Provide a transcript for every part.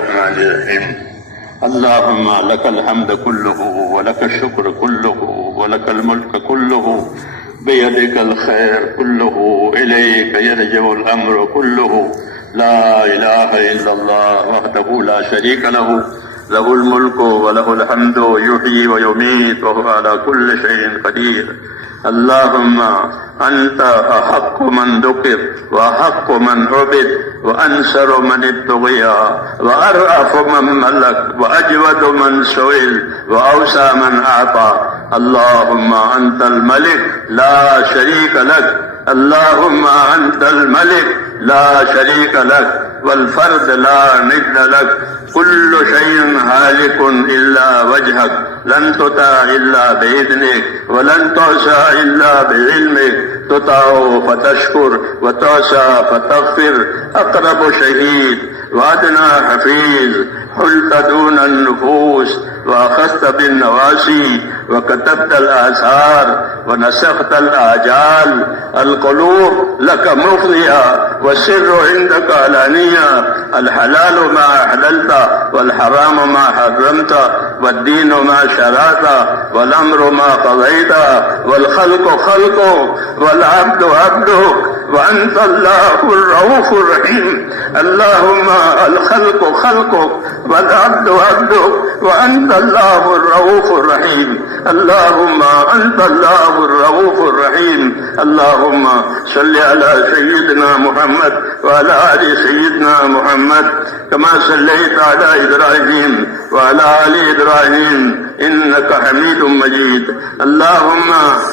الرحمن الرحيم. اللهم لك الحمد كله ولك الشكر كله ولك الملك كله بيدك الخير كله إليك يرجع الأمر كله. لا إله إلا الله وحده لا شريك له، له الملك وله الحمد يحيي ويميت وهو على كل شيء قدير. اللهم أنت أحق من ذكر وأحق من عبد وأنصر من ابتغي وأرأف من ملك وأجود من سئل وأوسع من أعطى. اللهم أنت الملك لا شريك لك، اللهم أنت الملك لا شريك لك والفرد لا ند لك. كل شيء هالك إلا وجهك، لن تطاع إلا بإذنك ولن تعصى إلا بعلمك. تطاع فتشكر وتعصى فتغفر. أقرب شهيد وأدنى حفيظ، حلت دون النفوس وأخذت بالنواسي وكتبت الآثار ونسخت الآجال. القلوب لك مفضية والسر عندك علانية. الحلال ما أحللت والحرام ما حرمت والدين ما شرعت والأمر ما قضيت والخلق خلقك والعبد عبدك وأنت الله الرؤوف الرحيم. اللهم الخلق خلقك والعبد عبدك وأنت الله الرؤوف الرحيم. اللهم أنت الله الرؤوف الرحيم. اللهم صل على سيدنا محمد وعلى آل سيدنا محمد كما صليت على إبراهيم وعلى آل إبراهيم إنك حميد مجيد. اللهم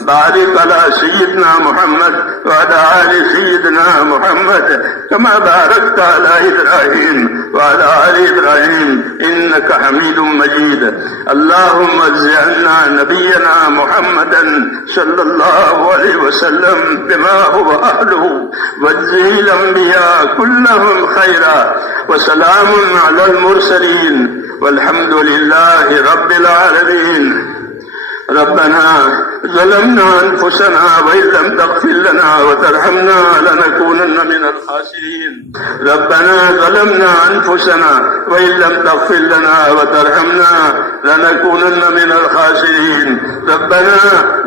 بارك على سيدنا محمد وعلى آل سيدنا محمد كما باركت على إبراهيم وعلى آل إبراهيم إنك حميد مجيد. اللهم اجز عنا نبينا محمدا صلى الله عليه وسلم بما هو أهله، واجزه الأنبياء كلهم خيرا، وسلام على المرسلين والحمد لله رب العالمين. ربنا ظلمنا أنفسنا وإن لم تغفر لنا وترحمنا لنكونن من الخاسرين. ربنا ظلمنا أنفسنا وإن لم تغفر لنا وترحمنا لنكونن من الخاسرين. ربنا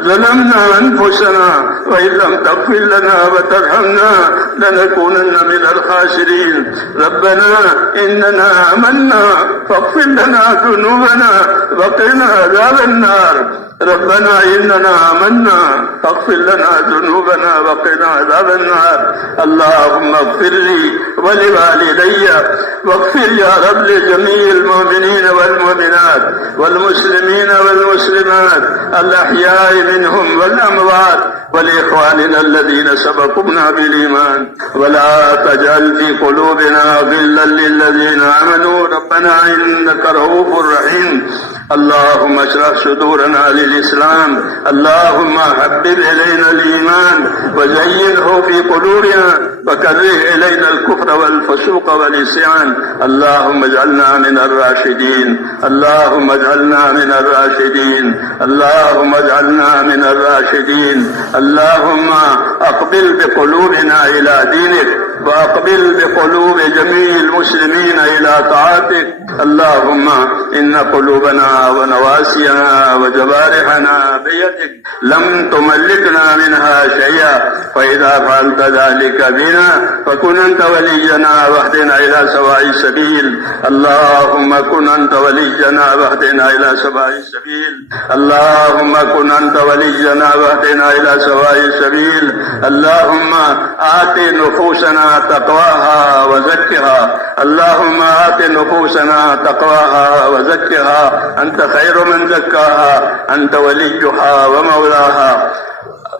ظلمنا أنفسنا وإن لم تغفر لنا وترحمنا لنكونن من الخاسرين. ربنا إننا آمنا فاغفر لنا ذنوبنا وقنا عذاب النار. ربنا إننا آمنا فاغفر لنا ذنوبنا وقنا عذاب النار. اللهم اغفر لي ولوالدي واغفر يا رب لجميع المؤمنين والمؤمنات والمسلمين والمسلمات الأحياء منهم والأموات، ولإخواننا الذين سبقونا بالإيمان، ولا تجعل في قلوبنا غلا للذين آمنوا ربنا إنك رؤوف رحيم. اللهم اشرح صدورنا للإسلام. اللهم حبب إلينا الإيمان وزينه في قلوبنا وكره إلينا الكفر والفسوق والعصيان. اللهم اجعلنا من الراشدين. اللهم اجعلنا من الراشدين. اللهم اجعلنا من الراشدين. اللهم أقبل بقلوبنا إلى دينك وأقبل بقلوب جميع المسلمين إلى طاعتك. اللهم إن قلوبنا ونواسينا وجوارحنا بيدك لم تملكنا منها شيئا، فإذا فعلت ذلك بنا فكن أنت ولينا واهدنا إلى سواء السبيل. اللهم كن أنت ولينا واهدنا إلى سواء السبيل. اللهم كن أنت ولينا واهدنا إلى سواء السبيل. اللهم آت نفوسنا تقواها وزكها. اللهم آت نفوسنا تقواها وزكها، أنت خير من زكاها، أنت وليها ومولاها.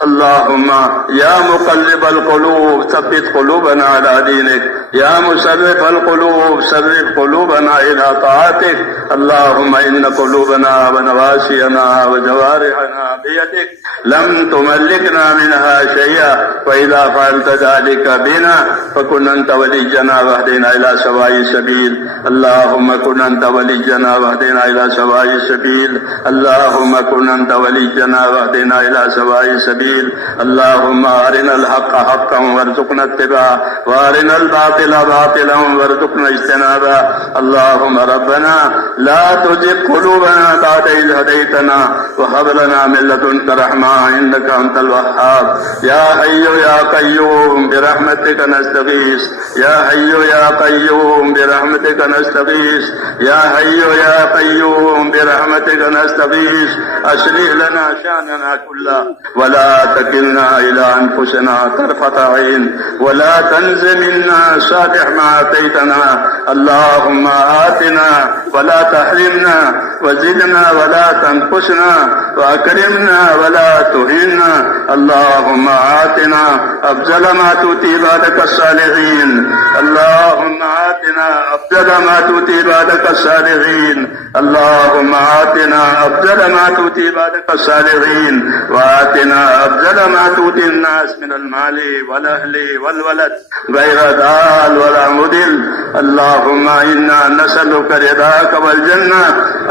اللهم يا مقلب القلوب ثبت قلوبنا على دينك، يا مصرف القلوب صرف قلوبنا إلى طاعتك. اللهم إن قلوبنا ونواسينا وجوارحنا بيدك لم تملكنا منها شيئا، وإذا فعلت ذلك بنا فكن أنت ولينا واهدنا إلى سواء السبيل. اللهم كن أنت ولينا واهدنا إلى سواء السبيل. اللهم كن أنت ولينا واهدنا إلى سواء السبيل. السبيل. اللهم أرنا الحق حقا وارزقنا اتباعه وأرنا الباطل باطلا وارزقنا اجتنابه. اللهم ربنا لا تزغ قلوبنا بعد إذ هديتنا وهب لنا من لدنك رحمة إنك أنت الوهاب. يا حي يا قيوم برحمتك نستغيث. يا حي يا قيوم برحمتك نستغيث. يا حي يا قيوم برحمتك نستغيث. أصلح لنا شأننا كله ولا تكلنا إلى أنفسنا طرفة عين ولا تنز منا صالح ما آتيتنا. اللهم آتنا ولا تحرمنا وزدنا ولا تنقصنا وأكرمنا ولا تهنا. اللهم آتنا أفضل ما تؤتي عبادك الصالحين. اللهم آتنا أفضل ما تؤتي عبادك الصالحين. اللهم آتنا أفضل ما تؤتي عبادك الصالحين وآتنا أفضل ما تؤتي الناس من المال والأهل والولد غير ضال ولا مضل. اللهم إنا نسألك رضاك والجنة.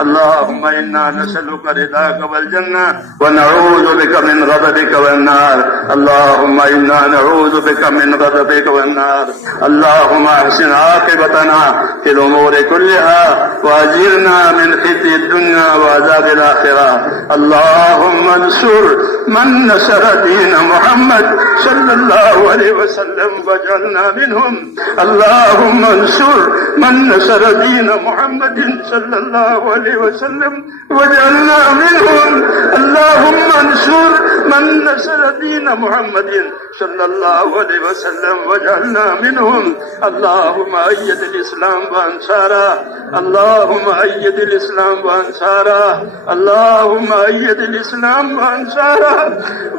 اللهم إنا نسألك رضاك والجنة ونعوذ بك من غضبك والنار. اللهم إنا نعوذ بك من غضبك والنار. اللهم أحسن عاقبتنا في الأمور كلها وأجرنا من خزي الدنيا وعذاب الآخرة. اللهم انصر من نصر دين محمد صلى الله عليه وسلم واجعلنا منهم. اللهم انصر من نصر دين محمد صلى الله عليه وسلم واجعلنا منهم. اللهم انصر من نصر دين محمد صلى الله عليه وسلم واجعلنا منهم. اللهم أيد الإسلام وأنصاره. اللهم أيد الإسلام وأنصاره. اللهم أيد الإسلام وأنصاره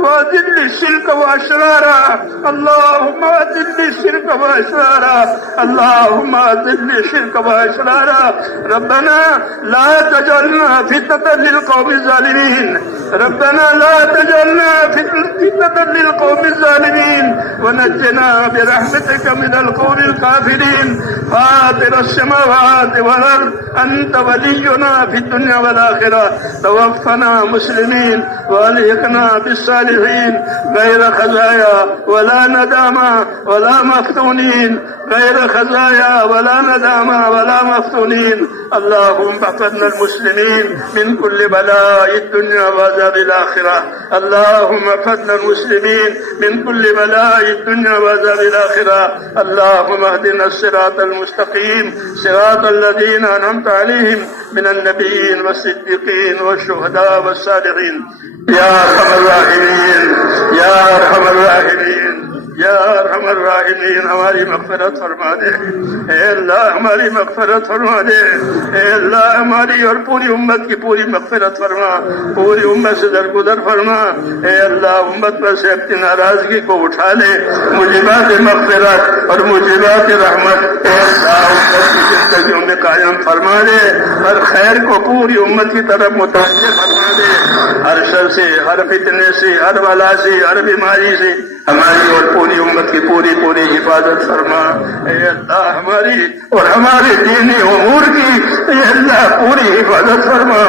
وأذل الشرك وأشراره. اللهم أذل الشرك وأشراره. اللهم أذل الشرك وأشراره. ربنا لا تجعلنا فتنة للقوم الظالمين. ربنا لا تجعلنا فتنة للقوم الظالمين ونجنا برحمتك من القوم الكافرين. فاطر السماوات والأرض أنت ولينا في الدنيا والآخرة. توفنا مسلمين وألحقنا بالصالحين غير خزايا ولا ندامة ولا مفتونين. غير خزايا ولا ندامة ولا مفتونين. اللهم احفظنا المسلمين من كل بلاء الدنيا وعذاب الآخرة. اللهم احفظنا المسلمين من كل بلاء الدنيا وعذاب الآخرة. اللهم اهدنا الصراط المستقيم صراط الذين أنعمت عليهم من النبيين والصديقين والشهداء والصالحين. يا أرحم الراحمين يا أرحم الراحمين یا ارحم الراحمین ہماری مغفرت فرما دے. اے اللہ ہماری مغفرت فرما دے. اے اللہ ہماری اور پوری امت کی پوری مغفرت فرما. پوری امت سے درگزر فرما. اے اللہ امت پر سے اپنی ناراضگی کو اٹھا لے. موجبات مغفرت اور موجبات رحمت اے اللہ امت کی زندگیوں میں قائم فرما دے. ہر خیر کو پوری امت کی طرف متوجہ فرما دے. ہر شر سے ہر فتنے سے ہر بلا سے ہر بیماری سے ہماری اور پوری امت کی پوری حفاظت فرما. اے اللہ ہماری اور ہمارے دینی امور کی اے اللہ پوری حفاظت فرما.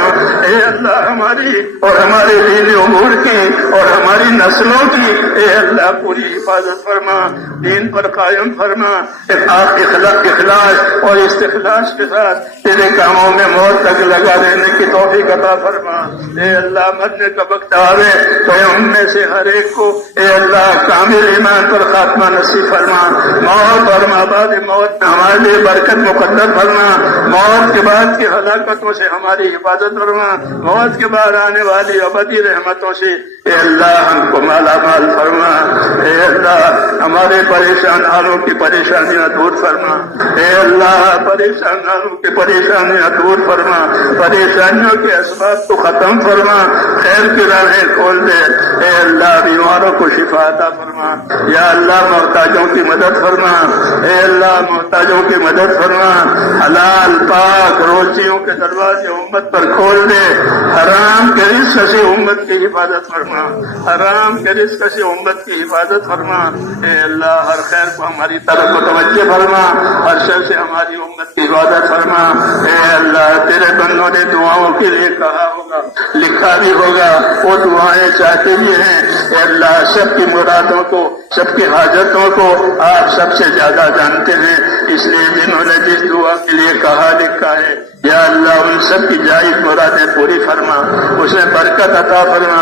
اے اللہ ہماری اور ہمارے دینی امور کی اور ہماری نسلوں کی اے اللہ پوری حفاظت فرما. دین پر قائم فرما. اخلاص اور استخلاص کے ساتھ تیرے کاموں میں موت تک لگا رہنے کی توفیق عطا فرما. اے اللہ مرنے کا وقت آوے تو ہم میں سے ہر ایک کو اے اللہ کامل ایمان پر خاتمہ نصیب فرما. موت اور بعد موت ہمارے لیے برکت مقدر فرما. موت کے بعد کی ہلاکتوں سے ہماری حفاظت فرما. موت کے بعد آنے والی ابدی رحمتوں سے اے اللہ ہم کو مالا مال فرما. اے اللہ ہمارے پریشان حالوں کی پریشانیاں دور فرما. اے اللہ پریشان حالوں کی پریشانیاں دور فرما. پریشانیوں کے اسباب کو ختم فرما. خیر کی راہیں کھول دے. اے اللہ بیماروں کو شفا عطا فرما. یا اللہ محتاجوں کی مدد فرما. اے اللہ محتاجوں کی مدد فرما. حلال پاک روزیوں کے دروازے امت پر کھول دے، حرام کے رزق سے امت کی حفاظت فرما، حرام کے رزق سے امت کی حفاظت فرما۔ اے اللہ ہر خیر کو ہماری طرف متوجہ فرما، ہر شر سے ہماری امت کی حفاظت فرما۔ اے اللہ تیرے بندوں نے دعاؤں کے لیے کہا ہوگا، لکھا بھی ہوگا، وہ دعائیں چاہتے بھی ہیں۔ اے اللہ سب کی مرادوں کو، سب کی حاجتوں کو آپ سب سے زیادہ جانتے ہیں، اس لیے جنہوں نے جس دعا کے لیے کہا لکھا ہے یا اللہ ان سب کی جائز مرادیں پوری فرما، اس میں برکت عطا فرما،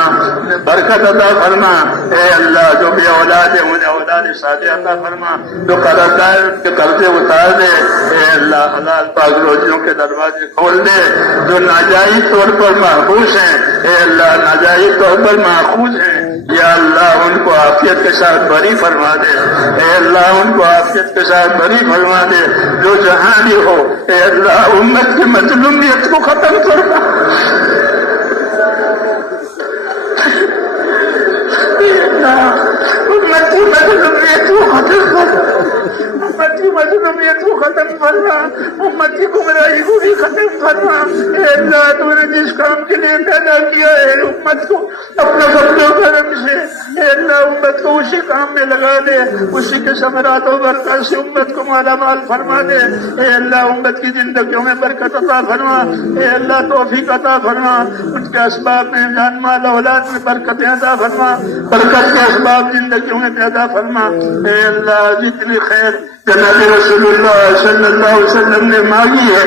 برکت عطا فرما۔ اے اللہ جو بے اولاد ہے انہیں اولاد صالحہ عطا فرما، جو قرض دار کے قرضے اتار دے۔ اے اللہ حلال پاک روزیوں کے دروازے کھول دے، جو ناجائز طور پر محفوظ ہیں، اے اللہ ناجائز طور پر محفوظ ہیں، یا اللہ ان کو عافیت کے ساتھ بری فرما دے۔ اے اللہ ان کو عافیت کے ساتھ بری فرما دے، جو جہاں بھی ہو۔ اے اللہ امت کی مظلومیت کو ختم کرنا، امت کی مظلومیت کو ختم کرنا، امت کی مظلومیت کو ختم کرنا، امت کی گمراہی کو بھی ختم کرنا۔ اے اللہ تو نے جس کام کے لیے پیدا کیا ہے امت کو اپنے فضل و کرم سے، اے اللہ امت کو اسی کام میں لگا دے، اسی کے ثمرات و برکات سے امت کو مالا مال فرما دے۔ اے اللہ امت کی زندگیوں میں برکت عطا فرما، اے اللہ توفیق عطا فرما، ان کے اسباب میں جان مال اولاد میں برکتیں عطا فرما، برکت کے اسباب زندگیوں میں پیدا فرما۔ اے اللہ جتنی خیر جناب رسول اللہ صلی اللہ علیہ وسلم نے مانگی ہے،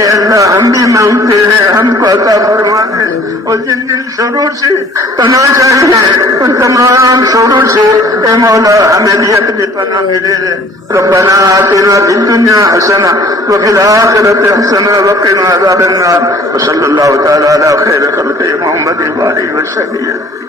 اے اللہ ہم بھی مانگتے ہیں، ہم کو عطا فرما دے۔ اور جن جن شرور سے پناہ چاہیے ان تمام شرور سے اے مولا ہمیں بھی اپنی پناہ میں لے لے۔ ربنا آتنا فی الدنیا حسنہ وفی الآخرۃ حسنہ وقنا عذاب النار۔ وصلی اللہ تعالی علی خیر خلقہ محمد وآلہ وصحبہ۔